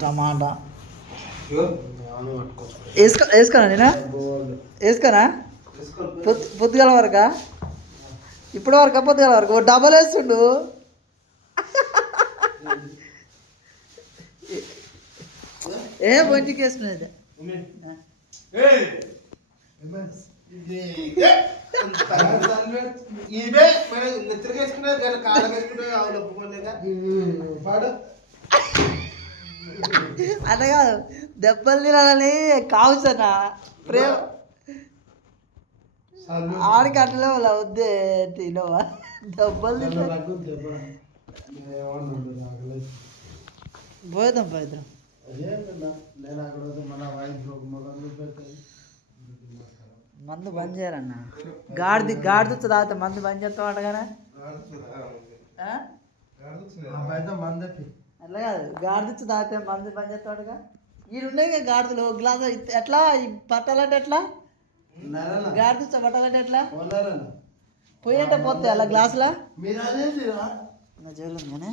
టమాటా వేసుకోనా నేను వేసుకోనా పొద్దుగల వరకా ఇప్పటి వరకు పొద్దుగల వరకు డబల్ వేస్తుండు ఏ బొంటికి వేసుకునేది అన్న కాదు దెబ్బలు తినాలని కావచ్చన్నా ప్రేమ ఆడికి అట్లే వాళ్ళ వద్దే తినవా దెబ్బలు తింటా పోదాం పోదాం మందు బంద్ చేయాలన్న గాడిద తాగితే మందు బంద్ చేస్తావు అంటగానే అట్లా కాదు గాడిద తాగితే మందు బంద్ చేస్తాడుగా వీడు ఉన్నాయి గాడిదలు గ్లాస్ ఎట్లా పట్టాలంటే ఎట్లా గాడిద పట్టాలంటే ఎట్లా పోయేట పోతే అలా గ్లాసులా నా జోలు కానీ